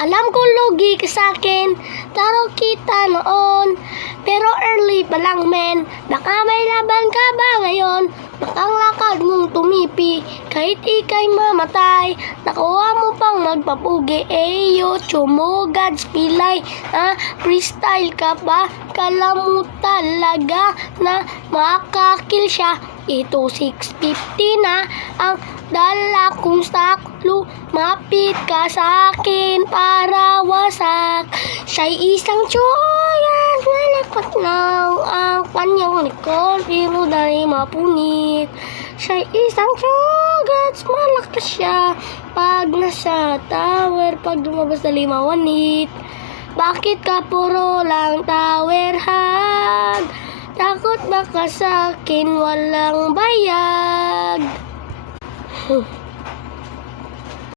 Alam ko lugi ka sa'kin, taro kita noon. Pero early pa lang men, baka may laban ka ba ngayon? Bakang lakad mong tumipi, kahit ikay mamatay. Nakuha mo pang magpapugi, eyo, chumugads pilay. Freestyle ka ba? Kala mo talaga na makakil siya. Ito 650 na ang dala kong stock. Lumapit ka sa akin para wasak. Siya'y isang tsuyan, nalakpat lang ang kanyang likod, pero dahil mapunit. Siya'y isang tsugats, malakas siya pag nasa tower, pag lumabas na limawanit. Bakit ka puro lang tower hag? Takot baka sa'kin walang bayag?